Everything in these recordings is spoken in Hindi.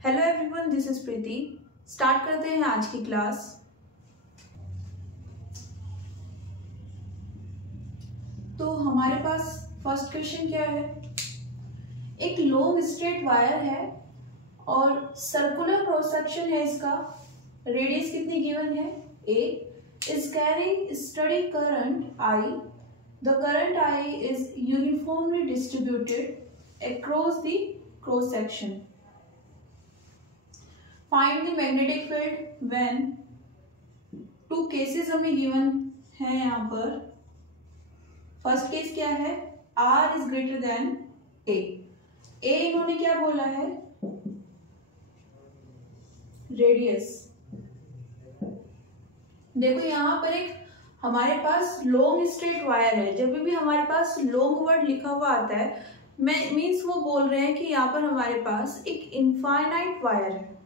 Hello everyone, this is Preeti. Start करते हैं आज की क्लास। तो हमारे पास फर्स्ट क्वेश्चन क्या है। एक लॉन्ग स्ट्रेट वायर है और सर्कुलर क्रॉस सेक्शन है इसका। रेडियस कितनी गिवन है, a is carrying steady current I. The current I is uniformly distributed across the cross section. Find the magnetic field when two cases हमें गिवन है यहाँ पर। फर्स्ट केस क्या है, R is greater than A. A इन्होंने क्या बोला है, रेडियस। देखो यहाँ पर एक हमारे पास लॉन्ग स्ट्रेट वायर है। जब भी हमारे पास लॉन्ग वर्ड लिखा हुआ आता है मीन्स वो बोल रहे हैं कि यहाँ पर हमारे पास एक इनफाइनाइट वायर है।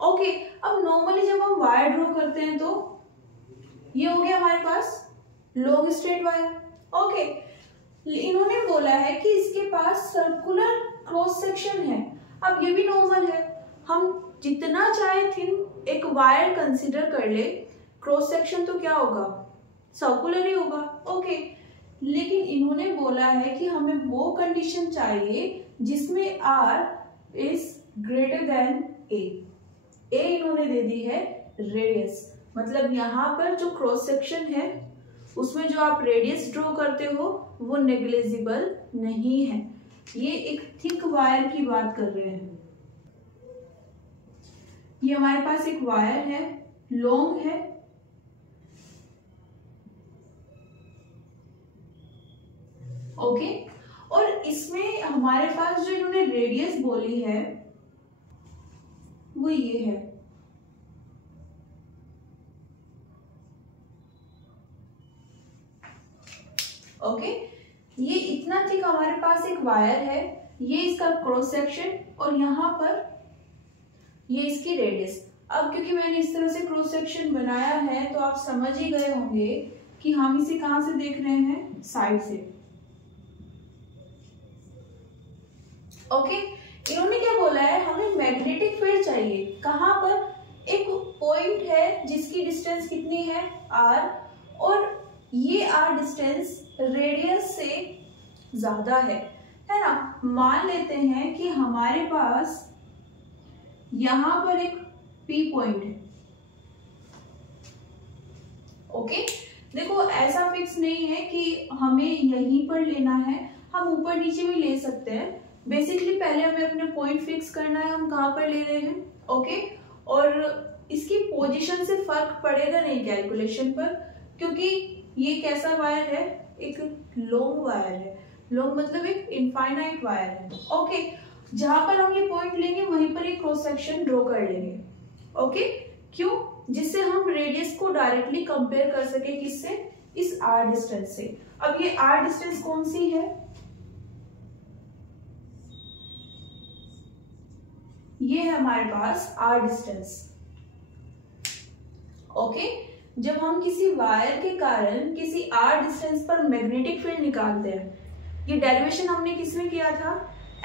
ओके, अब नॉर्मली जब हम वायर ड्रॉ करते हैं तो ये हो गया हमारे पास लॉन्ग स्ट्रेट वायर। ओके, इन्होंने बोला है कि इसके पास सर्कुलर क्रॉस सेक्शन है। अब ये भी नॉर्मल है, हम जितना चाहे थिन एक वायर कंसीडर कर ले, क्रॉस सेक्शन तो क्या होगा, सर्कुलर ही होगा। ओके, लेकिन इन्होंने बोला है कि हमें वो कंडीशन चाहिए जिसमें R is greater than A। A इन्होंने दे दी है रेडियस, मतलब यहाँ पर जो क्रॉस सेक्शन है उसमें जो आप रेडियस ड्रॉ करते हो वो नेग्लिजिबल नहीं है। ये एक थिक वायर की बात कर रहे हैं। ये हमारे पास एक वायर है, लॉन्ग है, ओके, और इसमें हमारे पास जो इन्होंने रेडियस बोली है वो ये है। ओके, ये इतना थिक हमारे पास एक वायर है, ये इसका क्रॉस सेक्शन और यहाँ पर ये इसकी रेडियस। अब क्योंकि मैंने इस तरह से क्रॉस सेक्शन बनाया है तो आप समझ ही गए होंगे कि हम इसे कहां से देख रहे हैं, साइड से। ओके, इन्होंने क्या बोला है, हमें मैग्नेटिक फील्ड चाहिए। कहां पर, एक पॉइंट है जिसकी डिस्टेंस कितनी है, R, और ये R डिस्टेंस रेडियस से ज्यादा है ना। मान लेते हैं कि हमारे पास यहां पर एक P पॉइंट है। ओके, देखो ऐसा फिक्स नहीं है कि हमें यहीं पर लेना है, हम ऊपर नीचे भी ले सकते हैं। बेसिकली पहले हमें अपने पॉइंट फिक्स करना है, हम कहाँ पर ले रहे हैं। ओके, और इसकी पोजीशन से फर्क पड़ेगा नहीं कैलकुलेशन पर, क्योंकि ये कैसा वायर है, एक लॉन्ग वायर है। लॉन्ग मतलब एक इनफाइनाइट वायर है। ओके, जहां पर हम ये पॉइंट लेंगे वहीं पर एक क्रॉस सेक्शन ड्रॉ कर लेंगे। ओके, क्यों, जिससे हम रेडियस को डायरेक्टली कंपेयर कर सके, किससे, इस R डिस्टेंस से। अब ये R डिस्टेंस कौन सी है, ये है हमारे पास R डिस्टेंस। ओके, जब हम किसी वायर के कारण किसी R डिस्टेंस पर मैग्नेटिक फील्ड निकालते हैं, ये डेरिवेशन हमने किसमें किया था,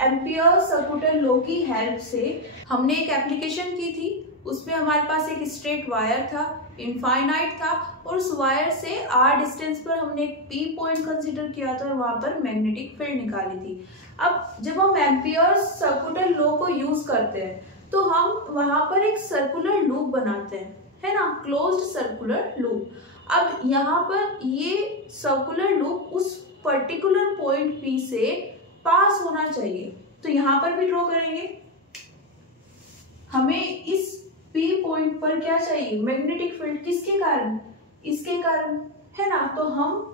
एम्पियर सर्कुलर लॉ की हेल्प से। हमने एक एप्लीकेशन की थी, उसमें हमारे पास एक स्ट्रेट वायर था, इनफाइनाइट था, और उस वायर से R डिस्टेंस पर हमने एक P पॉइंट कंसीडर किया था और वहां पर मैग्नेटिक फील्ड निकाली थी। अब जब हम एम्पियर सर्कुलर लॉ को यूज करते हैं तो हम वहां पर एक सर्कुलर लूप बनाते हैं, है ना, क्लोज्ड सर्कुलर लूप। अब यहाँ पर ये सर्कुलर लूप उस पर्टिकुलर पॉइंट P से पास होना चाहिए, तो यहाँ पर भी ड्रॉ करेंगे। हमें इस P पॉइंट पर क्या चाहिए, मैग्नेटिक फील्ड, किसके कारण, इसके कारण, है ना। तो हम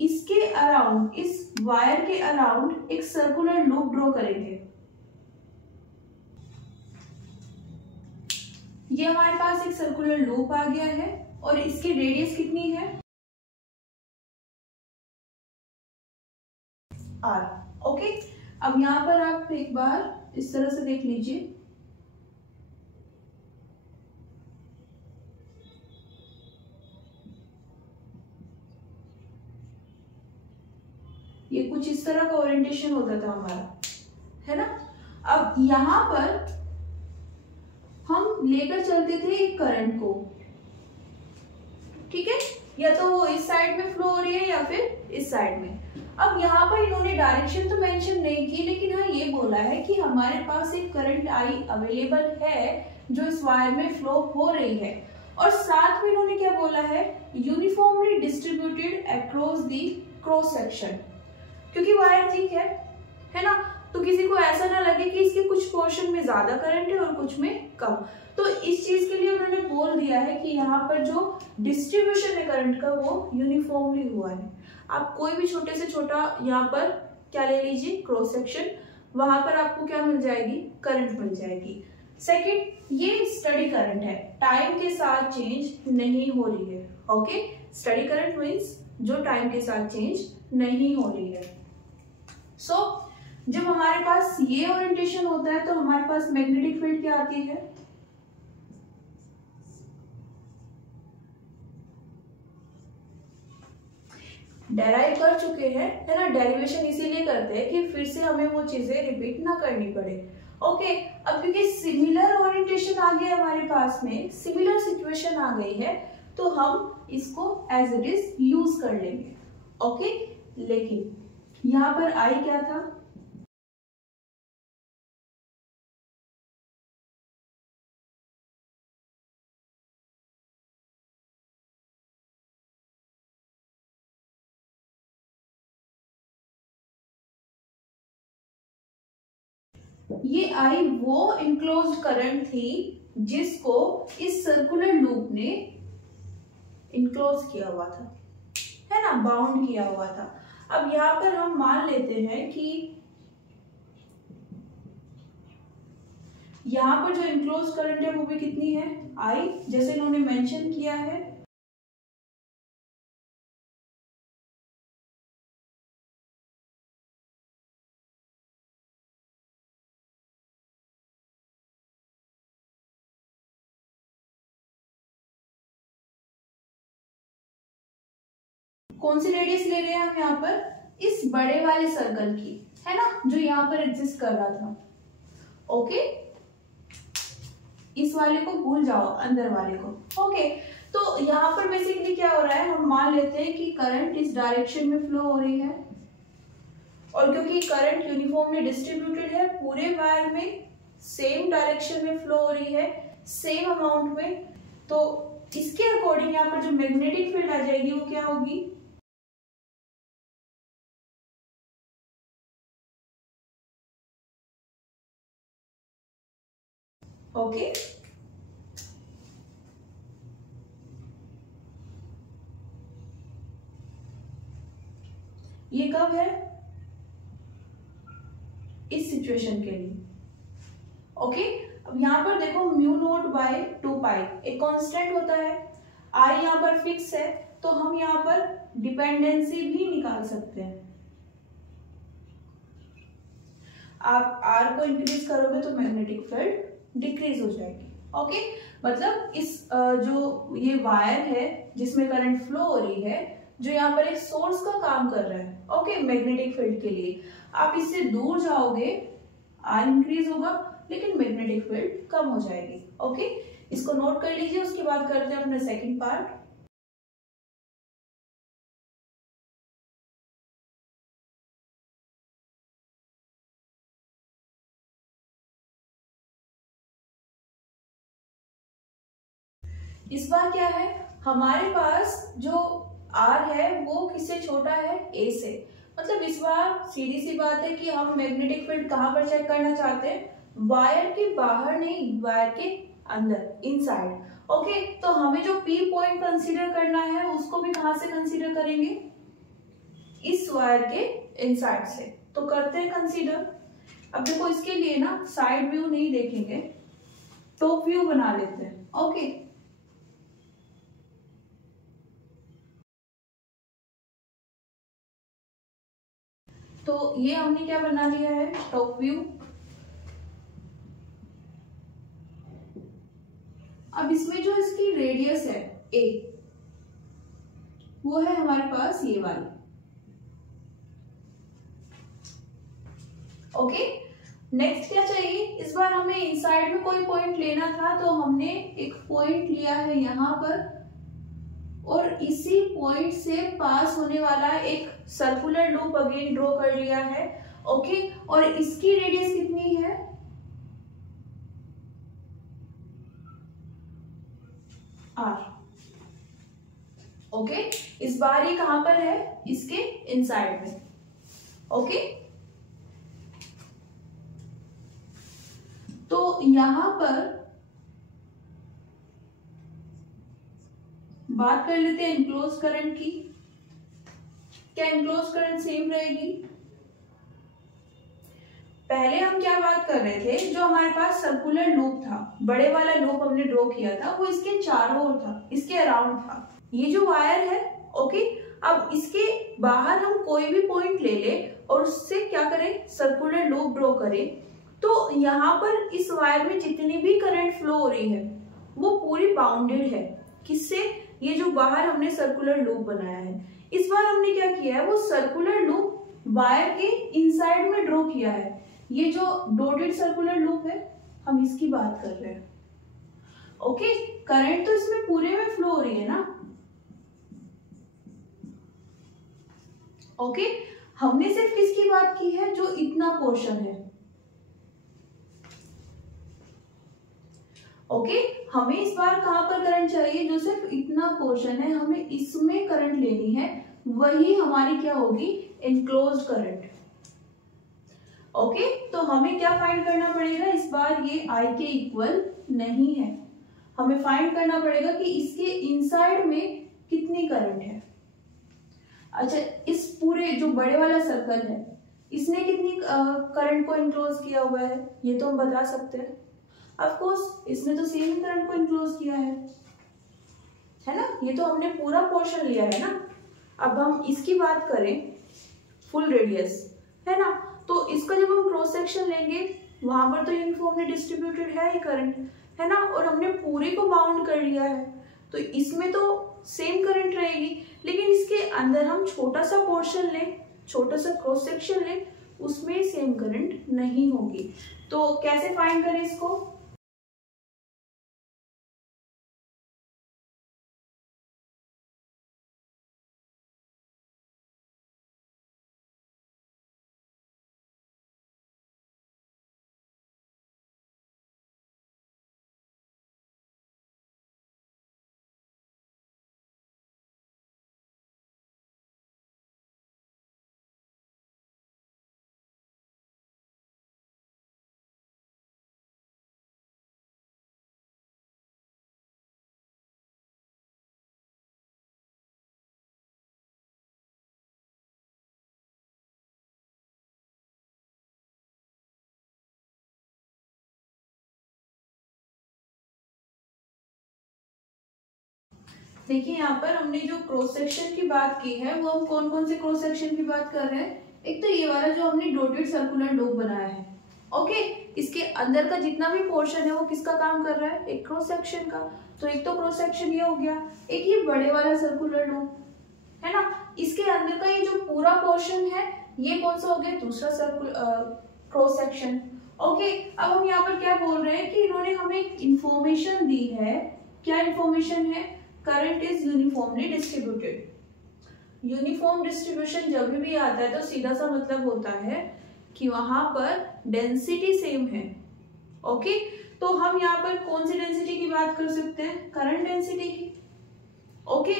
इसके अराउंड, इस वायर के अराउंड एक सर्कुलर लूप ड्रॉ करेंगे। ये हमारे पास एक सर्कुलर लूप आ गया है और इसकी रेडियस कितनी है, R। ओके, अब यहां पर आप एक बार इस तरह से देख लीजिए, ये कुछ इस तरह का ओरिएंटेशन होता था हमारा, है ना। अब यहाँ पर हम लेकर चलते थे एक करंट को, ठीक है, या तो वो इस साइड में फ्लो हो रही है या फिर इस साइड में। अब यहाँ पर इन्होंने डायरेक्शन तो मेंशन नहीं की, लेकिन हाँ ये बोला है कि हमारे पास एक करंट आई अवेलेबल है जो इस वायर में फ्लो हो रही है, और साथ में इन्होंने क्या बोला है, uniformly distributed across the cross section, क्योंकि वायर थिक है ना, तो किसी को ऐसा ना लगे कि इसके कुछ पोर्शन में ज्यादा करंट है और कुछ में कम। तो इस चीज के लिए उन्होंने बोल दिया है कि यहाँ पर जो डिस्ट्रीब्यूशन है करंट का वो यूनिफॉर्मली हुआ है। आप कोई भी छोटे से छोटा यहाँ पर क्या ले लीजिए, क्रॉस सेक्शन, वहां पर आपको क्या मिल जाएगी, करंट मिल जाएगी। सेकंड, ये स्टडी करंट है, टाइम के साथ चेंज नहीं हो रही है। ओके, स्टडी करंट मीन्स जो टाइम के साथ चेंज नहीं हो रही है। सो जब हमारे पास ये ओरिएंटेशन होता है तो हमारे पास मैग्नेटिक फील्ड क्या आती है, डेराइव कर चुके हैं, है ना, डेरिवेशन इसीलिए करते हैं कि फिर से हमें वो चीजें रिपीट ना करनी पड़े। ओके, अब क्योंकि सिमिलर ओरिएंटेशन आ गया हमारे पास में, सिमिलर सिचुएशन आ गई है, तो हम इसको एज इट इज यूज कर लेंगे। ओके, लेकिन यहाँ पर आई क्या था, ये आई वो इनक्लोज्ड करंट थी जिसको इस सर्कुलर लूप ने इनक्लोज किया हुआ था, है ना, बाउंड किया हुआ था। अब यहाँ पर हम मान लेते हैं कि यहाँ पर जो इनक्लोज करंट है वो भी कितनी है, आई, जैसे इन्होंने मेंशन किया है। कौन सी रेडियस ले रहे हैं हम यहाँ पर, इस बड़े वाले सर्कल की, है ना, जो यहाँ पर एग्जिस्ट कर रहा था। ओके, इस वाले को भूल जाओ, अंदर वाले को। ओके, तो यहाँ पर बेसिकली क्या हो रहा है, हम मान लेते हैं कि करंट इस डायरेक्शन में फ्लो हो रही है, और क्योंकि करंट यूनिफॉर्मली डिस्ट्रीब्यूटेड है, पूरे वायर में सेम डायरेक्शन में फ्लो हो रही है, सेम अमाउंट में, तो इसके अकॉर्डिंग यहाँ पर जो मैग्नेटिक फील्ड आ जाएगी वो क्या होगी, ओके, ये कब है, इस सिचुएशन के लिए। ओके, अब यहाँ पर देखो म्यू नोट बाय 2 पाई एक कांस्टेंट होता है, आई यहाँ पर फिक्स है, तो हम यहाँ पर डिपेंडेंसी भी निकाल सकते हैं। आप आर को इंक्रीज करोगे तो मैग्नेटिक फील्ड डिक्रीज हो जाएगी। ओके, मतलब इस जो ये वायर है जिसमें करंट फ्लो हो रही है, जो यहाँ पर एक सोर्स का काम कर रहा है, ओके, मैग्नेटिक फील्ड के लिए, आप इससे दूर जाओगे आर इंक्रीज होगा लेकिन मैग्नेटिक फील्ड कम हो जाएगी। ओके, इसको नोट कर लीजिए, उसके बाद करते हैं अपना सेकंड पार्ट। इस बार क्या है, हमारे पास जो आर है वो किससे छोटा है, ए से, मतलब इस बार सीधी सी बात है कि हम मैग्नेटिक फील्ड कहां पर चेक करना चाहते हैं, वायर के बाहर नहीं, वायर के अंदर, इनसाइड। ओके, तो हमें जो पी पॉइंट कंसीडर करना है उसको भी कहां से कंसीडर करेंगे, इस वायर के इनसाइड से, तो करते हैं कंसीडर। अब देखो इसके लिए ना साइड व्यू नहीं देखेंगे, टॉप व्यू बना लेते हैं। ओके, तो ये हमने क्या बना लिया है, टॉप व्यू। अब इसमें जो इसकी रेडियस है ए, वो है हमारे पास ये वाली। ओके, नेक्स्ट क्या चाहिए, इस बार हमें इनसाइड में कोई पॉइंट लेना था, तो हमने एक पॉइंट लिया है यहाँ पर और इसी पॉइंट से पास होने वाला एक सर्कुलर लूप अगेन ड्रॉ कर लिया है। ओके, और इसकी रेडियस कितनी है, r। ओके, इस बार ये कहां पर है, इसके इनसाइड में। ओके, तो यहां पर बात कर लेते हैं इनक्लोज करंट की। क्या इनक्लोज करंट सेम रहेगी? पहले हम क्या बात कर रहे थे, जो हमारे पास सर्कुलर लूप था, बड़े वाला लूप हमने ड्रॉ किया था, वो इसके चारों ओर था, इसके अराउंड था। ये जो वायर है, ओके, अब इसके बाहर हम कोई भी पॉइंट ले ले और उससे क्या करें, सर्कुलर लूप ड्रॉ करें, तो यहाँ पर इस वायर में जितनी भी करंट फ्लो हो रही है वो पूरी बाउंडेड है। किससे? ये जो बाहर हमने सर्कुलर लूप बनाया है। इस बार हमने क्या किया है, वो सर्कुलर लूप वायर के इनसाइड में ड्रॉ किया है। ये जो डॉटेड सर्कुलर लूप है, हम इसकी बात कर रहे हैं। ओके, करंट तो इसमें पूरे में फ्लो हो रही है ना। ओके, हमने सिर्फ किसकी बात की है, जो इतना पोर्शन है। ओके, हमें इस बार कहां पर करंट चाहिए, जो सिर्फ इतना पोर्शन है, हमें इसमें करंट लेनी है, वही हमारी क्या होगी, इनक्लोज्ड करंट। ओके, तो हमें क्या फाइंड करना पड़ेगा, इस बार ये I के इक्वल नहीं है, हमें फाइंड करना पड़ेगा कि इसके इनसाइड में कितनी करंट है। अच्छा, इस पूरे जो बड़े वाला सर्कल है, इसने कितनी करंट को इनक्लोज किया हुआ है, ये तो हम बता सकते हैं। ऑफ कोर्स इसने तो सेम करंट को इनक्लोज किया है ना, ये तो हमने पूरा पोर्शन लिया है ना। अब हम इसकी बात करें, फुल रेडियस है ना, तो इसका जब हम क्रॉस सेक्शन लेंगे, वहां पर तो यूनिफॉर्मली डिस्ट्रीब्यूटेड है ये करंट, है ना, और हमने पूरे को बाउंड कर लिया है, तो इसमें तो सेम करंट रहेगी। लेकिन इसके अंदर हम छोटा सा पोर्शन लें, छोटा सा क्रॉस सेक्शन लें, उसमें सेम करंट नहीं होगी। तो कैसे फाइंड करें इसको? देखिए, यहाँ पर हमने जो क्रॉस सेक्शन की बात की है, वो हम कौन कौन से क्रॉस सेक्शन की बात कर रहे हैं। एक तो ये वाला जो हमने डॉटेड सर्कुलर लूप बनाया है। ओके, इसके अंदर का जितना भी पोर्शन है वो किसका काम कर रहा है, एक क्रॉस सेक्शन का। तो एक तो क्रॉस सेक्शन ये हो गया, एक ये बड़े वाला सर्कुलर लूप है ना, इसके अंदर का ये जो पूरा पोर्शन है, ये कौन सा हो गया, दूसरा सर्कुलर क्रॉस सेक्शन। ओके, अब हम यहाँ पर क्या बोल रहे हैं कि इन्होंने हमें एक इंफॉर्मेशन दी है। क्या इंफॉर्मेशन है? Current is uniformly distributed. Uniform distribution जब भी आता है तो सीधा सा मतलब होता है कि वहां पर डेंसिटी सेम है। ओके, तो हम यहाँ पर कौन सी डेंसिटी की बात कर सकते हैं, करंट डेंसिटी की। ओके,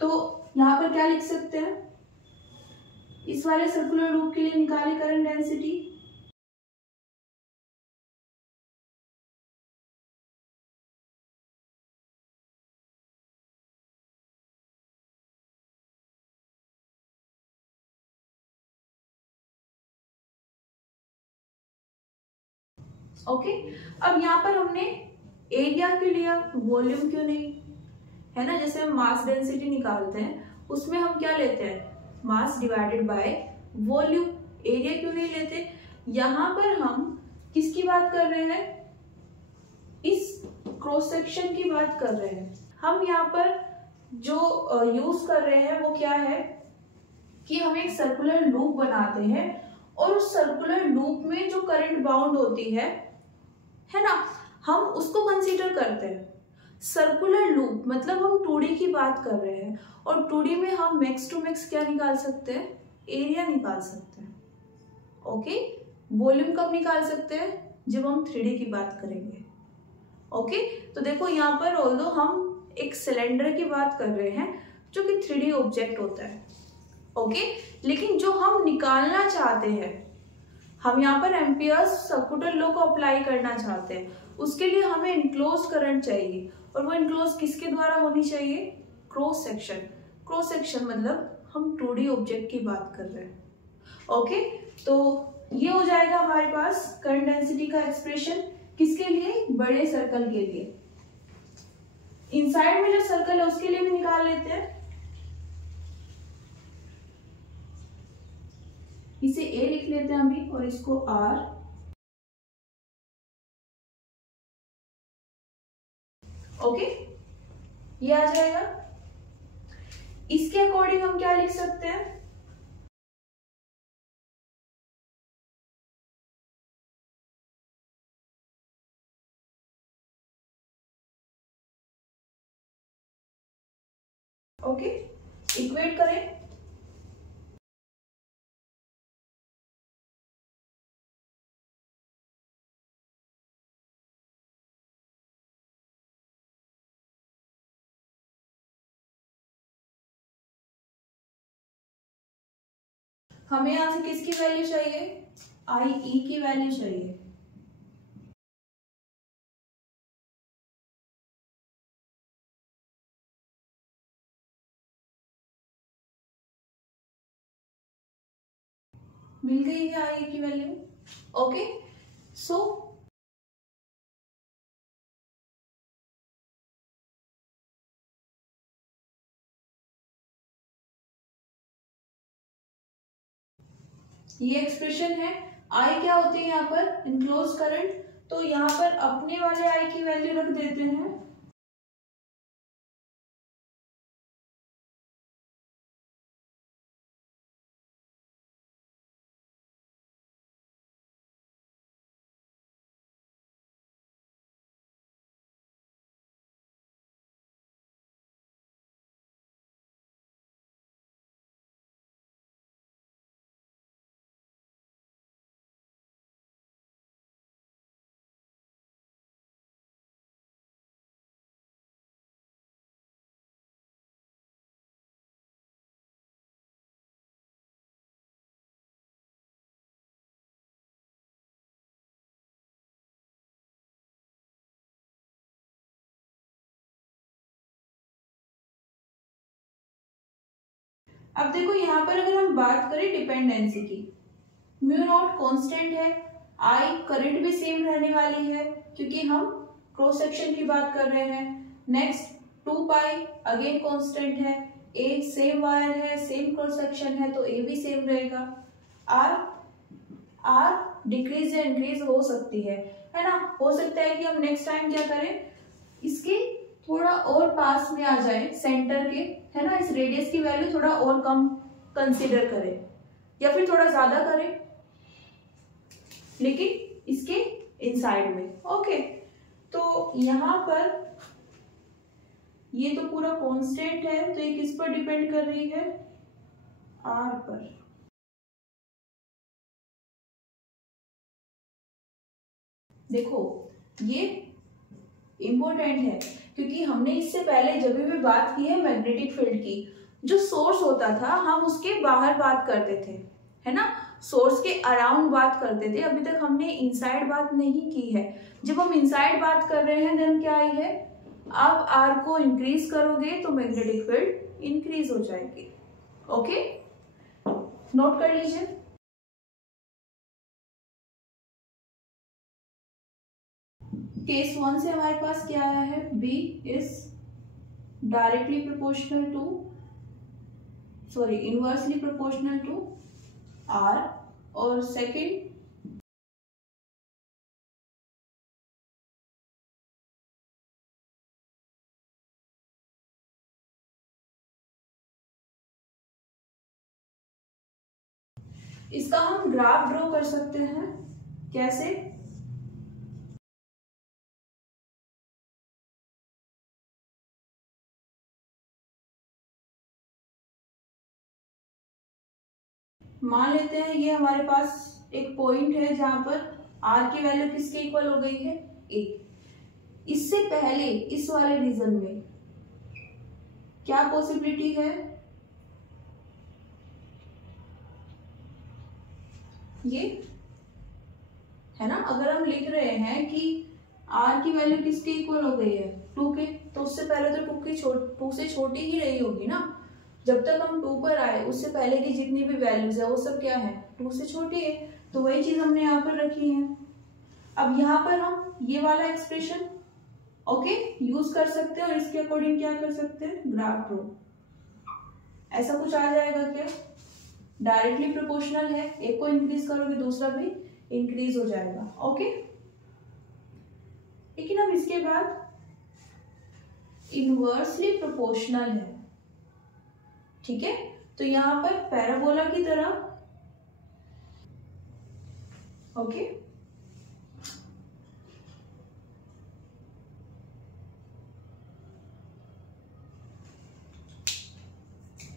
तो यहाँ पर क्या लिख सकते हैं, इस वाले सर्कुलर लूप के लिए निकाले करंट डेंसिटी। ओके, अब यहाँ पर हमने एरिया क्यों लिया, वॉल्यूम क्यों नहीं, है ना। जैसे हम मास डेंसिटी निकालते हैं, उसमें हम क्या लेते हैं, mass divided by volume. Area क्यों नहीं लेते। यहाँ पर हम किसकी बात कर रहे हैं, इस क्रॉस सेक्शन की बात कर रहे हैं। हम यहाँ पर जो यूज कर रहे हैं वो क्या है कि हम एक सर्कुलर लूप बनाते हैं और उस सर्कुलर लूप में जो करंट बाउंड होती है ना, हम उसको कंसीडर करते हैं। सर्कुलर लूप मतलब हम 2D की बात कर रहे हैं, और 2D में हम मैक्स टू मैक्स क्या निकाल सकते हैं, एरिया निकाल सकते हैं। ओके, वॉल्यूम कब निकाल सकते हैं, जब हम 3D की बात करेंगे। ओके, तो देखो यहाँ पर ऑल्दो हम एक सिलेंडर की बात कर रहे हैं जो कि 3D ऑब्जेक्ट होता है। ओके, लेकिन जो हम निकालना चाहते हैं, हम यहाँ पर एम्पियर्स सर्कुलर लॉ को अप्लाई करना चाहते हैं, उसके लिए हमें इनक्लोज करंट चाहिए, और वो इनक्लोज किसके द्वारा होनी चाहिए, क्रॉस सेक्शन। क्रॉस सेक्शन मतलब हम 2D ऑब्जेक्ट की बात कर रहे हैं। ओके, तो ये हो जाएगा हमारे पास करंट डेंसिटी का एक्सप्रेशन, किसके लिए, बड़े सर्कल के लिए। इनसाइड में जो सर्कल है उसके लिए भी निकाल लेते हैं। इसे ए लिख लेते हैं अभी, और इसको आर। ओके, ये आ जाएगा। इसके अकॉर्डिंग हम क्या लिख सकते हैं, ओके, इक्वेट करें। हमें यहां से किसकी वैल्यू चाहिए, आई ई की वैल्यू चाहिए। मिल गई है आई की वैल्यू। ओके, सो ये एक्सप्रेशन है। आई क्या होती है यहाँ पर, इनक्लोज करंट, तो यहाँ पर अपने वाले आई की वैल्यू रख देते हैं। अब देखो यहाँ पर अगर हम बात करें डिपेंडेंसी की, म्यू नॉट कांस्टेंट है, आई करंट भी सेम रहने वाली है क्योंकि हम क्रॉस सेक्शन की बात कर रहे हैं। नेक्स्ट 2 पाई अगेन कांस्टेंट है, ए सेम वायर है, सेम क्रॉस सेक्शन है, तो ए भी सेम रहेगा। आर आर डिक्रीज या इंक्रीज हो सकती है ना, हो सकता है कि हम नेक्स्ट टाइम क्या करें, इसके थोड़ा और पास में आ जाए सेंटर के, है ना, इस रेडियस की वैल्यू थोड़ा और कम कंसीडर करें या फिर थोड़ा ज्यादा करें, लेकिन इसके इनसाइड में। ओके, तो यहां पर ये तो पूरा कांस्टेंट है, तो ये किस पर डिपेंड कर रही है, आर पर। देखो ये इंपॉर्टेंट है क्योंकि हमने इससे पहले जब भी बात की है मैग्नेटिक फील्ड की, जो सोर्स होता था हम उसके बाहर बात करते थे, है ना, सोर्स के अराउंड बात करते थे। अभी तक हमने इनसाइड बात नहीं की है। जब हम इनसाइड बात कर रहे हैं देन क्या आई है, आप आर को इंक्रीज करोगे तो मैग्नेटिक फील्ड इंक्रीज हो जाएगी। ओके, नोट कर लीजिए। केस 1 से हमारे पास क्या आया है, B is directly proportional to, sorry inversely proportional to R, और सेकंड इसका हम ग्राफ ड्रॉ कर सकते हैं। कैसे? मान लेते हैं ये हमारे पास एक पॉइंट है जहां पर आर की वैल्यू किसके इक्वल हो गई है? ए। इससे पहले इस वाले रीजन में क्या पॉसिबिलिटी है? ये है ना, अगर हम लिख रहे हैं कि आर की वैल्यू किसके इक्वल हो गई है? 2 के, तो उससे पहले तो 2 से छोटी ही रही होगी ना। जब तक हम 2 पर आए उससे पहले की जितनी भी वैल्यूज है वो सब क्या है? 2 से छोटी है। तो वही चीज हमने यहाँ पर रखी है। अब यहाँ पर हम ये वाला एक्सप्रेशन ओके यूज कर सकते हैं और इसके अकॉर्डिंग क्या कर सकते हैं? Graph draw. ऐसा कुछ आ जाएगा क्या? डायरेक्टली प्रोपोर्शनल है, एक को इंक्रीज करोगे दूसरा भी इंक्रीज हो जाएगा। ओके, लेकिन अब इसके बाद इनवर्सली प्रोपोर्शनल है। ठीक है, तो यहां पर पैराबोला की तरह ओके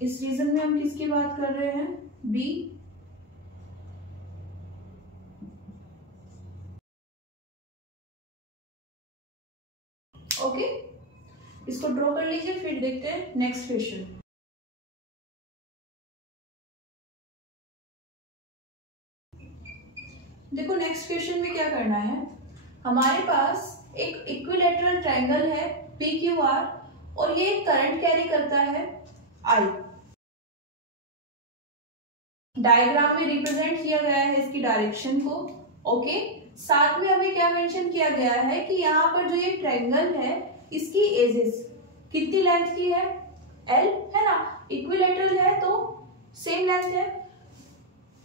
इस रीजन में हम किसकी बात कर रहे हैं? बी। ओके, इसको ड्रॉ कर लीजिए, फिर देखते हैं नेक्स्ट क्वेश्चन। देखो नेक्स्ट क्वेश्चन में क्या करना है, हमारे पास एक इक्विलैटरल ट्रायंगल है PQR और ये एक करंट कैरी करता है I। डायग्राम में रिप्रेजेंट किया गया है इसकी डायरेक्शन को। ओके, साथ में हमें क्या मेंशन किया गया है कि यहाँ पर जो ये ट्रायंगल है इसकी एजेस कितनी लेंथ की है? L है ना, इक्विलैटरल है तो सेम लेंथ है।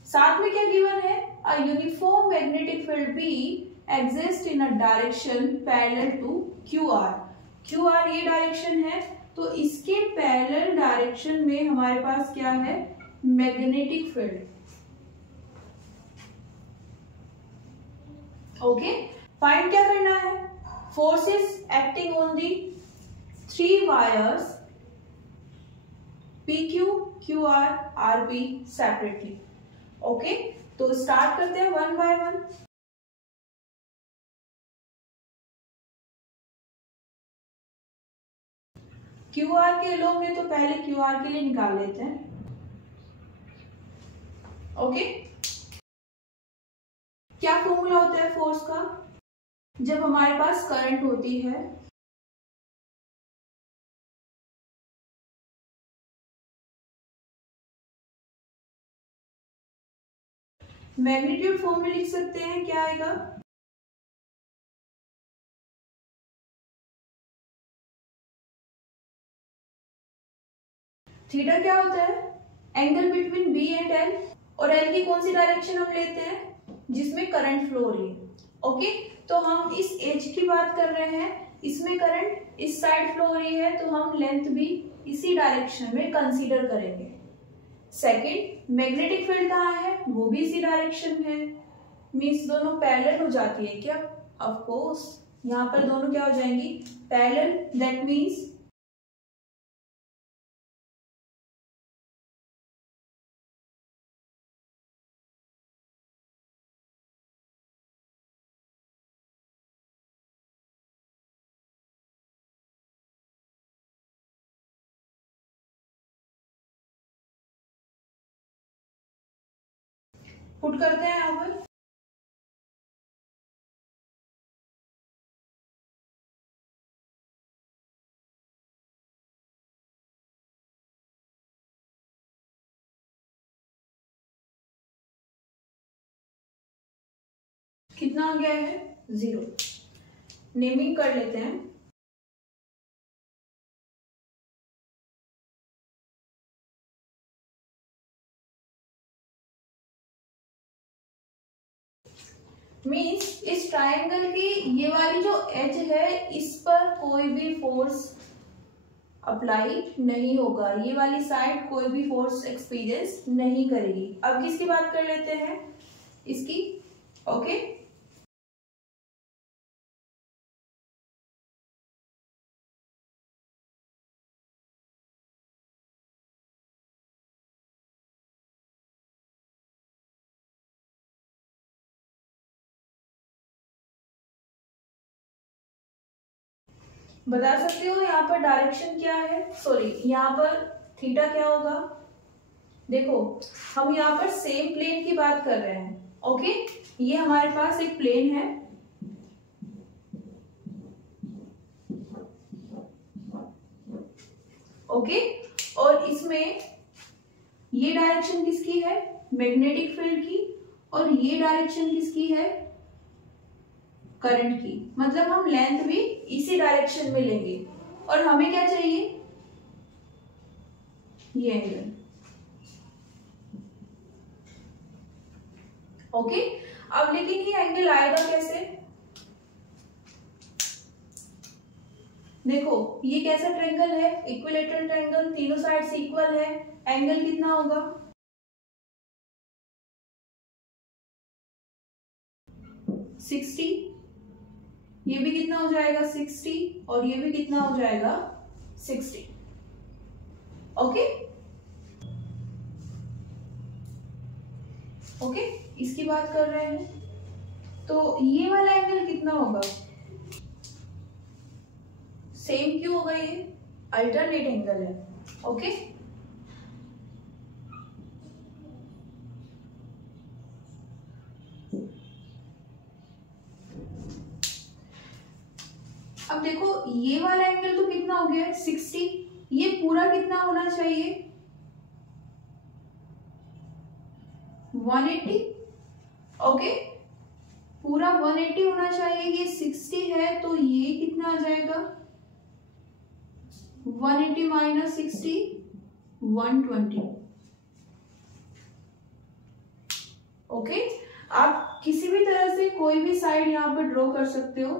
साथ में क्या गिवन है? A uniform magnetic field B exists in a direction parallel to QR। QR ये डायरेक्शन है, तो इसके पैरेलल डायरेक्शन में हमारे पास क्या है? Magnetic field. ओके, फाइंड क्या करना है? Forces acting on the 3 wires PQ, QR, RP separately. Okay, तो स्टार्ट करते हैं 1 बाय 1। QR के लोग ने तो पहले QR के लिए निकाल लेते हैं। ओके, क्या फॉर्मूला होता है फोर्स का? जब हमारे पास करंट होती है मैग्नीट्यूड फॉर्म में लिख सकते हैं, क्या आएगा? थीटा क्या होता है? Angle between B and L. और एल की कौन सी डायरेक्शन हम लेते हैं? जिसमें करंट फ्लो हो रही है। ओके, तो हम इस एज की बात कर रहे हैं, इसमें करंट इस साइड फ्लो हो रही है तो हम लेंथ भी इसी डायरेक्शन में कंसीडर करेंगे। सेकंड, मैग्नेटिक फील्ड कहाँ है? वो भी इसी डायरेक्शन है। मीन्स दोनों पैरेलल हो जाती है क्या? ऑफ कोर्स, यहाँ पर दोनों क्या हो जाएंगी? पैरेलल। दैट मीन्स पुट करते हैं यहाँ पर। कितना आ गया है? 0। नेमिंग कर लेते हैं। मीन्स इस ट्रायंगल की ये वाली जो एज है इस पर कोई भी फोर्स अप्लाई नहीं होगा, ये वाली साइड कोई भी फोर्स एक्सपीरियंस नहीं करेगी। अब किसकी बात कर लेते हैं, इसकी। ओके, बता सकते हो यहाँ पर डायरेक्शन क्या है, सॉरी यहाँ पर थीटा क्या होगा। देखो हम यहाँ पर सेम प्लेन की बात कर रहे हैं। ओके, ये हमारे पास एक प्लेन है, ओके, और इसमें ये डायरेक्शन किसकी है, मैग्नेटिक फील्ड की, और ये डायरेक्शन किसकी है, करंट की। मतलब हम लेंथ भी इसी डायरेक्शन में लेंगे, और हमें क्या चाहिए, ये एंगल। ओके, अब लेकिन ये एंगल आएगा कैसे, देखो ये कैसा ट्रायंगल है, इक्विलैटरल ट्रायंगल, तीनों साइड्स इक्वल है, एंगल कितना होगा, 60, ये भी कितना हो जाएगा 60, और ये भी कितना हो जाएगा 60। ओके, ओके, इसकी बात कर रहे हैं, तो ये वाला एंगल कितना होगा, सेम क्यों होगा, ये अल्टरनेट एंगल है। ओके, अब देखो ये वाला एंगल तो कितना हो गया 60, ये पूरा कितना होना चाहिए 180। ओके, पूरा 180 होना चाहिए, ये 60 है तो ये कितना आ जाएगा 180 माइनस 60, 120। ओके, आप किसी भी तरह से कोई भी साइड यहां पर ड्रॉ कर सकते हो,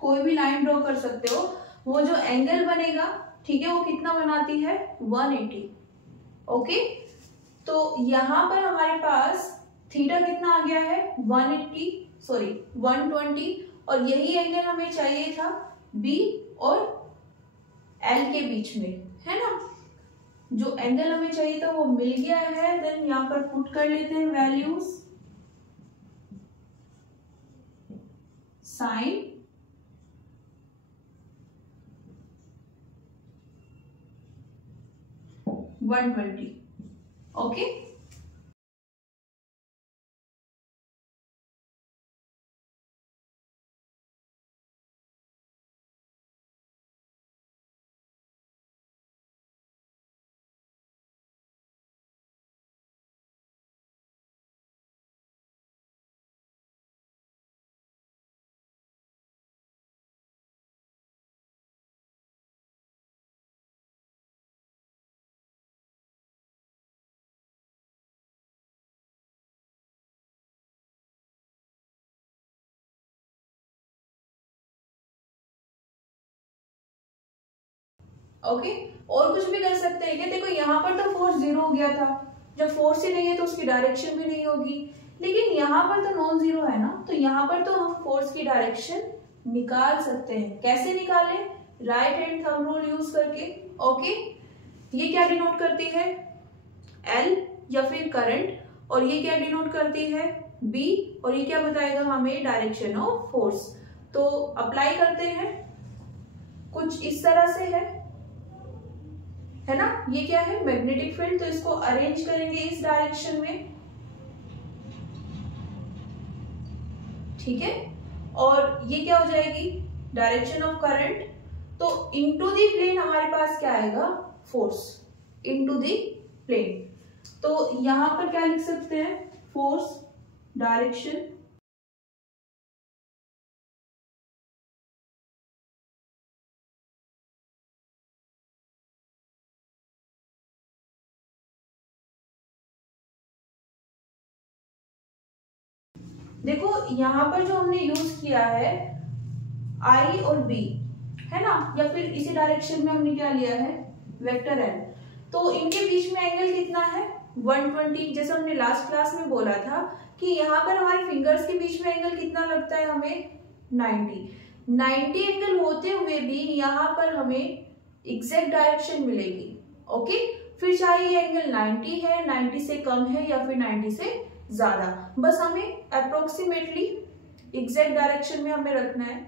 कोई भी लाइन ड्रॉ कर सकते हो, वो जो एंगल बनेगा, ठीक है, वो कितना बनाती है 180। ओके, तो यहां पर हमारे पास थीटा कितना आ गया है 180, सॉरी 120, और यही एंगल हमें चाहिए था बी और एल के बीच में, है ना। जो एंगल हमें चाहिए था वो मिल गया है, देन यहां पर पुट कर लेते हैं वैल्यूज, साइन 120। ओके, ओके, और कुछ भी कर सकते हैं क्या, देखो यहाँ पर तो फोर्स 0 हो गया था, जब फोर्स ही नहीं है तो उसकी डायरेक्शन भी नहीं होगी, लेकिन यहाँ पर तो नॉन जीरो है ना, तो यहाँ पर तो हम फोर्स की डायरेक्शन निकाल सकते हैं। कैसे निकाले, right hand thumb rule use करके। ओके, ये क्या डिनोट करती है एल या फिर करंट, और ये क्या डिनोट करती है बी, और ये क्या बताएगा हमें डायरेक्शन ऑफ फोर्स। तो अप्लाई करते हैं, कुछ इस तरह से है ना, ये क्या है मैग्नेटिक फील्ड, तो इसको अरेंज करेंगे इस डायरेक्शन में, ठीक है, और ये क्या हो जाएगी डायरेक्शन ऑफ करंट, तो इनटू दी प्लेन हमारे पास क्या आएगा फोर्स, इनटू दी प्लेन। तो यहां पर क्या लिख सकते हैं फोर्स डायरेक्शन, देखो यहां पर जो हमने यूज किया है आई और बी, है ना, या फिर इसी डायरेक्शन में हमने क्या लिया है, वेक्टर एल, तो इनके बीच में एंगल कितना है 120। जैसे हमने लास्ट क्लास में बोला था कि यहाँ पर हमारे फिंगर्स के बीच में एंगल कितना लगता है हमें 90 एंगल होते हुए भी यहाँ पर हमें एग्जैक्ट डायरेक्शन मिलेगी। ओके, फिर चाहे ये एंगल 90 है, 90 से कम है या फिर 90 से ज्यादा, बस हमें अप्रोक्सीमेटली एग्जैक्ट डायरेक्शन में हमें रखना है।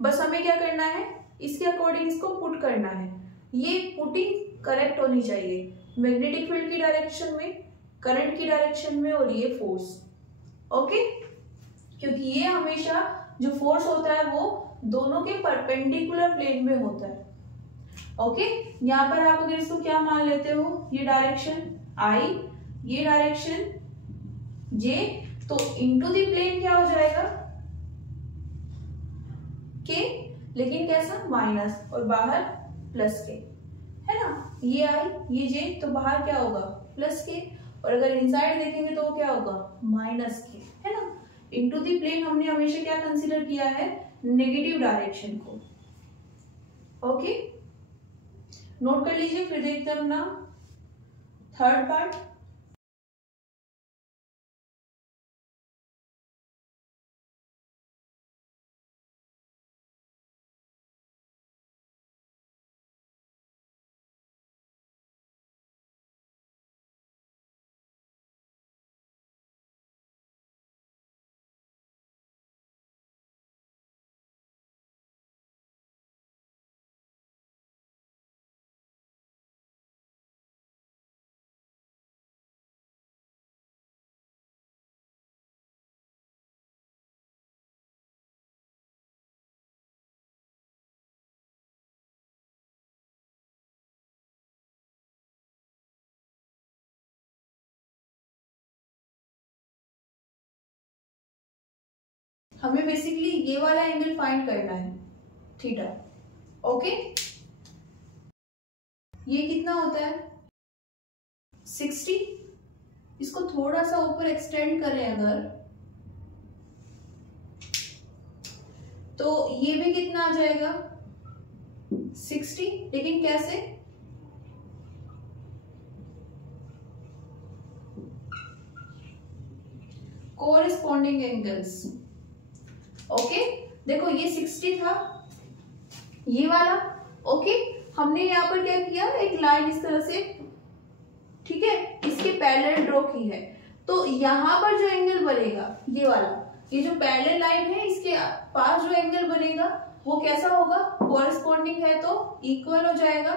बस हमें क्या करना है, इसके अकॉर्डिंग इसको पुट करना है। ये पुटिंग करेक्ट होनी चाहिए, मैग्नेटिक फील्ड की डायरेक्शन में, करंट की डायरेक्शन में, और ये फोर्स। ओके, क्योंकि ये हमेशा जो फोर्स होता है वो दोनों के परपेंडिकुलर प्लेन में होता है। ओके, यहाँ पर आप अगर इसको क्या मान लेते हो, ये डायरेक्शन आई, ये डायरेक्शन जे, तो इनटू द प्लेन क्या हो जाएगा के, लेकिन कैसा माइनस, और बाहर प्लस के, है ना, ये आई ये जे, तो बाहर क्या होगा प्लस के, और अगर इनसाइड देखेंगे तो क्या होगा माइनस के, है ना। इनटू द प्लेन हमने हमेशा क्या कंसीडर किया है, नेगेटिव डायरेक्शन को। ओके, नोट कर लीजिए, फिर देखते हैं अपना थर्ड पार्ट। हमें बेसिकली ये वाला एंगल फाइंड करना है, थीटा। ओके, ये कितना होता है 60। इसको थोड़ा सा ऊपर एक्सटेंड करें अगर, तो ये भी कितना आ जाएगा 60, लेकिन कैसे, कोरिस्पॉन्डिंग एंगल्स। ओके, देखो ये 60 था ये वाला। ओके, हमने यहाँ पर क्या किया, एक लाइन इस तरह से, ठीक है, इसके पैरेलल ड्रॉ की है, तो यहाँ पर जो एंगल बनेगा ये वाला, ये जो पैरेलल लाइन है इसके पास जो एंगल बनेगा वो कैसा होगा, कोरिस्पॉन्डिंग है तो इक्वल हो जाएगा।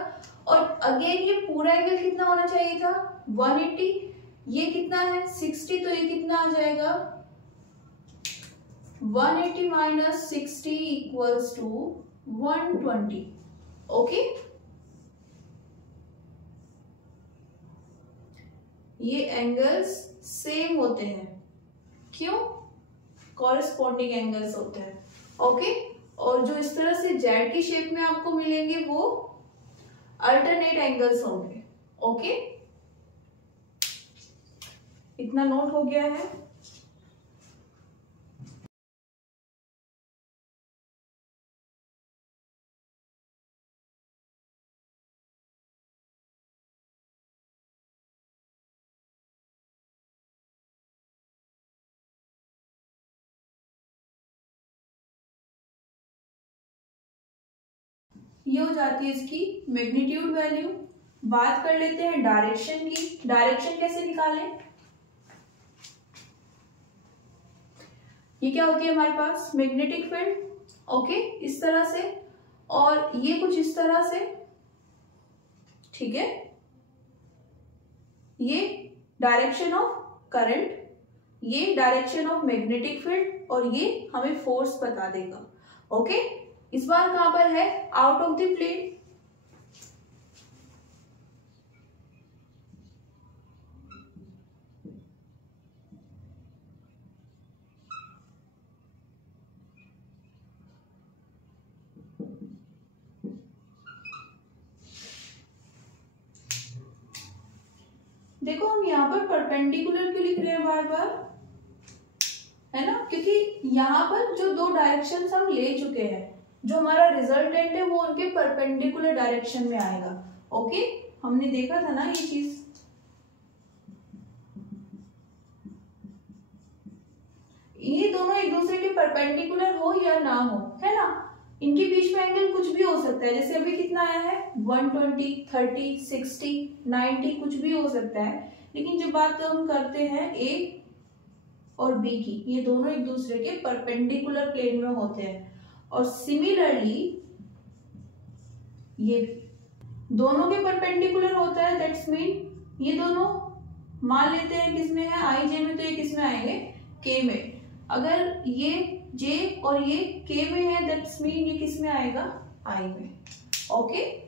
और अगेन ये पूरा एंगल कितना होना चाहिए था 180, ये कितना है 60, तो ये कितना आ जाएगा 180 माइनस 60 इक्वल्स टू 120। ओके, ये एंगल्स सेम होते हैं, क्यों, कॉरेस्पॉन्डिंग एंगल्स होते हैं। ओके, और जो इस तरह से जेड की शेप में आपको मिलेंगे वो अल्टरनेट एंगल्स होंगे। ओके, इतना नोट हो गया है। ये हो जाती है इसकी मैग्नीट्यूड वैल्यू। बात कर लेते हैं डायरेक्शन की। डायरेक्शन कैसे निकालें, ये क्या होती है हमारे पास मैग्नेटिक फील्ड। ओके, इस तरह से, और ये कुछ इस तरह से, ठीक है, ये डायरेक्शन ऑफ करंट, ये डायरेक्शन ऑफ मैग्नेटिक फील्ड, और ये हमें फोर्स बता देगा। ओके, इस बार कहां पर है, आउट ऑफ द प्लेन। देखो हम यहाँ पर परपेंडिकुलर क्यों लिख रहे हैं बार बार, है ना, क्योंकि यहाँ पर जो दो डायरेक्शंस हम ले चुके हैं, जो हमारा रिजल्टेंट है वो उनके परपेंडिकुलर डायरेक्शन में आएगा। ओके, हमने देखा था ना ये चीज। ये दोनों एक दूसरे के परपेंडिकुलर हो या ना हो, है ना, इनके बीच में एंगल कुछ भी हो सकता है। जैसे अभी कितना आया है 120, 30, 60, 90 कुछ भी हो सकता है। लेकिन जब बात हम करते हैं ए और बी की, ये दोनों एक दूसरे के परपेंडिकुलर प्लेन में होते हैं। और सिमिलरली ये दोनों के परपेंडिकुलर होता है, दैट्स मीन ये दोनों मान लेते हैं किसमें है, आई जे में, तो ये किसमें आएंगे, के में। अगर ये जे और ये के में है, दैट्स मीन ये किसमें आएगा, आई में। ओके,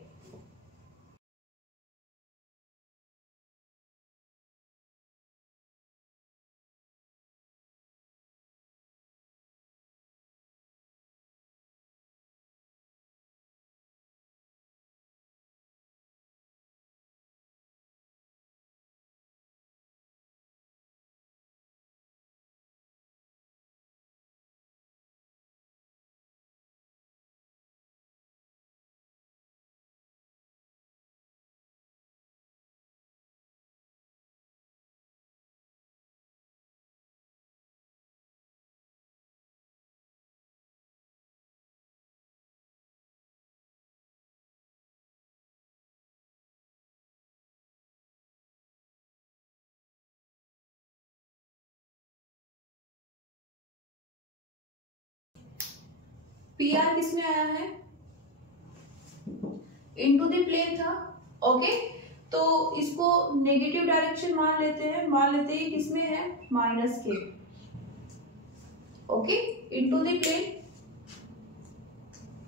पी आर किसमें आया है, इनटू द प्लेन था। ओके, तो इसको नेगेटिव डायरेक्शन मान लेते हैं किसमें है, माइनस के। Okay, into the plane.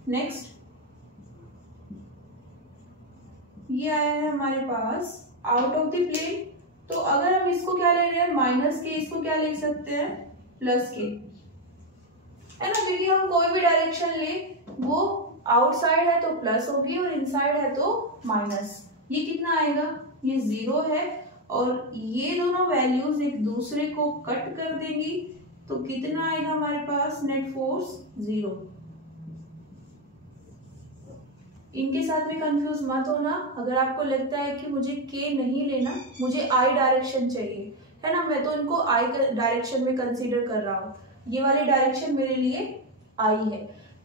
Next ये आया है हमारे पास आउट ऑफ द प्लेन। तो अगर हम इसको क्या ले रहे हैं, माइनस के, इसको क्या लिख सकते हैं, प्लस के, है ना, क्योंकि हम कोई भी डायरेक्शन ले वो आउटसाइड है तो प्लस होगी और इनसाइड है तो माइनस। ये कितना आएगा, ये 0 है और ये दोनों वैल्यूज एक दूसरे को कट कर देंगी, तो कितना आएगा हमारे पास, नेट फोर्स 0। इनके साथ में कंफ्यूज मत होना। अगर आपको लगता है कि मुझे के नहीं लेना, मुझे आई डायरेक्शन चाहिए, है ना, मैं तो इनको आई डायरेक्शन में कंसीडर कर रहा हूँ, ये वाली डायरेक्शन मेरे लिए आई है,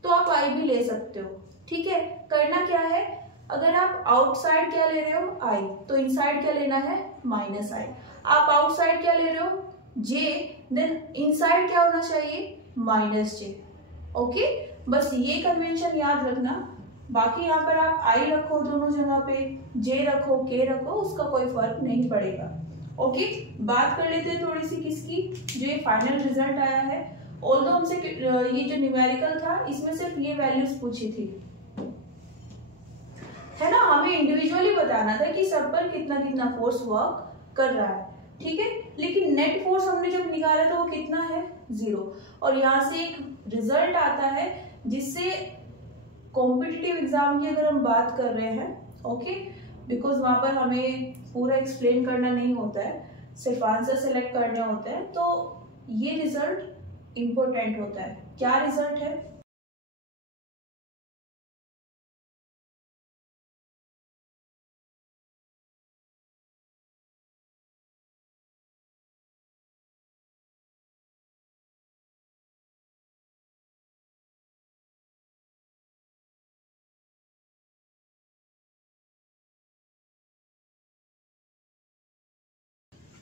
तो आप आई भी ले सकते हो। ठीक है, करना क्या है, अगर आप आउटसाइड क्या ले रहे हो, आई, तो इनसाइड क्या लेना है, माइनस आई। आप आउटसाइड क्या ले रहे हो, जे, देन इनसाइड क्या होना चाहिए, माइनस जे। ओके, बस ये कन्वेंशन याद रखना। बाकी यहाँ पर आप आई रखो दोनों जगह पे, जे रखो, के रखो, उसका कोई फर्क नहीं पड़ेगा। ओके, बात कर लेते हैं थोड़ी सी किसकी, जो ये फाइनल रिजल्ट आया है। ऑल्दो हमसे ये जो न्यूमेरिकल था इसमें सिर्फ ये वैल्यूज पूछी थी, है ना, हमें इंडिविजुअली बताना था कि सब पर कितना कितना फोर्स वर्क कर रहा है। ठीक है, लेकिन नेट फोर्स हमने जब निकाला तो वो कितना है, 0। और यहाँ से एक रिजल्ट आता है जिससे कॉम्पिटिटिव एग्जाम की अगर हम बात कर रहे हैं, ओके, बिकॉज वहां पर हमें पूरा एक्सप्लेन करना नहीं होता है, सिर्फ आंसर सेलेक्ट करने होते हैं, तो ये रिजल्ट इंपॉर्टेंट होता है। क्या रिजल्ट है,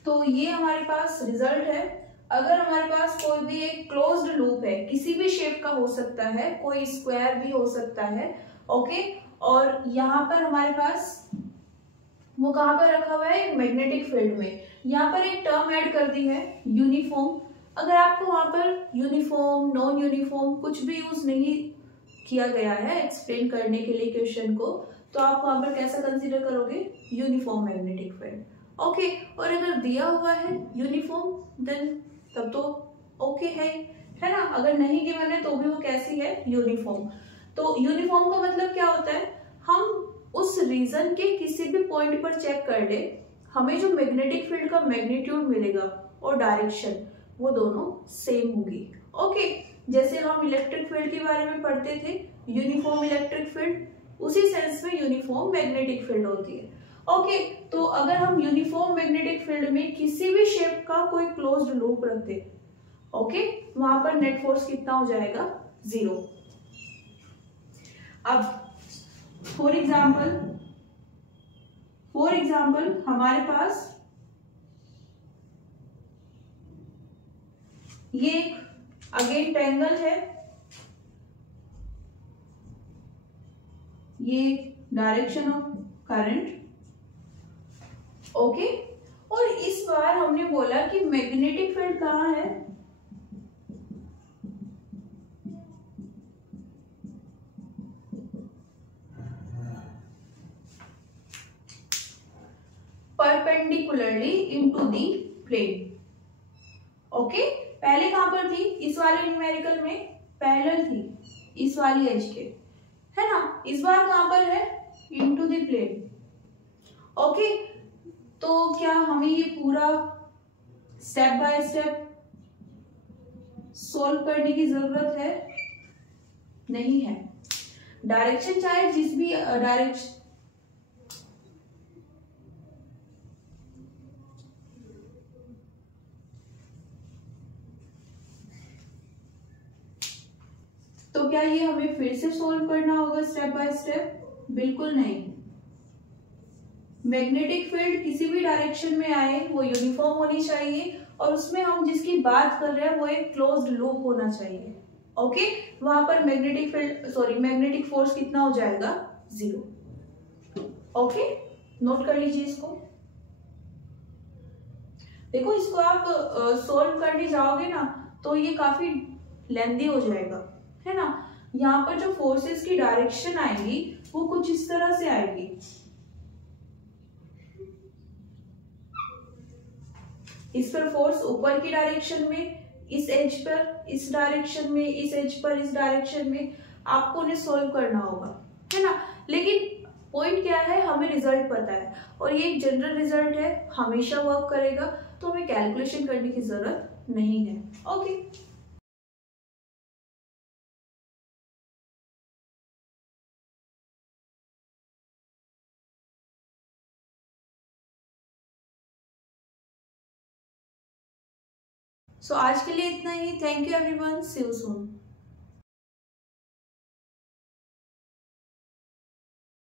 तो ये हमारे पास रिजल्ट है। अगर हमारे पास कोई भी एक क्लोज्ड लूप है, किसी भी शेप का हो सकता है, कोई स्क्वायर भी हो सकता है, ओके, और यहाँ पर हमारे पास वो कहाँ पर रखा हुआ है, मैग्नेटिक फील्ड में। यहाँ पर एक टर्म ऐड कर दी है, यूनिफॉर्म। अगर आपको वहां पर यूनिफॉर्म, नॉन यूनिफॉर्म कुछ भी यूज नहीं किया गया है एक्सप्लेन करने के लिए क्वेश्चन को, तो आप वहां पर कैसा कंसीडर करोगे, यूनिफॉर्म मैग्नेटिक फील्ड। ओके, और अगर दिया हुआ है यूनिफॉर्म, देन तब तो ओके है ना। अगर नहीं गिवन है तो भी वो कैसी है, यूनिफॉर्म। तो यूनिफॉर्म का मतलब क्या होता है, हम उस रीजन के किसी भी पॉइंट पर चेक कर ले, हमें जो मैग्नेटिक फील्ड का मैग्नीट्यूड मिलेगा और डायरेक्शन वो दोनों सेम होगी। ओके, जैसे हम इलेक्ट्रिक फील्ड के बारे में पढ़ते थे, यूनिफॉर्म इलेक्ट्रिक फील्ड, उसी सेंस में यूनिफॉर्म मैग्नेटिक फील्ड होती है। ओके, तो अगर हम यूनिफॉर्म मैग्नेटिक फील्ड में किसी भी शेप का कोई क्लोज्ड लूप रखते, ओके, वहां पर नेट फोर्स कितना हो जाएगा, 0। अब फॉर एग्जाम्पल हमारे पास ये एक अगेन ट्रायंगल है, ये डायरेक्शन ऑफ करंट, ओके, और इस बार हमने बोला कि मैग्नेटिक फील्ड कहाँ है, perpendicularly into the plane. Okay, पहले कहां पर थी, इस वाले न्यूमेरिकल में पैरेलल थी इस वाली एज के, है ना, इस बार कहां पर है, इनटू द प्लेन। ओके, तो क्या हमें ये पूरा स्टेप बाय स्टेप सोल्व करने की जरूरत है, नहीं है। डायरेक्शन चाहे जिस भी डायरेक्शन, तो क्या ये हमें फिर से सोल्व करना होगा स्टेप बाय स्टेप, बिल्कुल नहीं। मैग्नेटिक फील्ड किसी भी डायरेक्शन में आए वो यूनिफॉर्म होनी चाहिए, और उसमें हम जिसकी बात कर रहे हैं वो एक क्लोज्ड लूप होना चाहिए। ओके, वहां पर मैग्नेटिक फोर्स कितना हो जाएगा, 0। ओके, नोट कर लीजिए इसको। देखो, इसको आप सोल्व करने जाओगे ना तो ये काफी लेंदी हो जाएगा, है ना। यहाँ पर जो फोर्सेस की डायरेक्शन आएगी वो कुछ इस तरह से आएगी, इस पर फोर्स ऊपर की डायरेक्शन में, इस एज पर इस डायरेक्शन में, इस एज पर इस डायरेक्शन में, आपको उन्हें सोल्व करना होगा, है ना। लेकिन पॉइंट क्या है, हमें रिजल्ट पता है और ये एक जनरल रिजल्ट है, हमेशा वर्क करेगा, तो हमें कैलकुलेशन करने की जरूरत नहीं है। ओके। सो आज के लिए इतना ही। Thank you everyone, see you soon.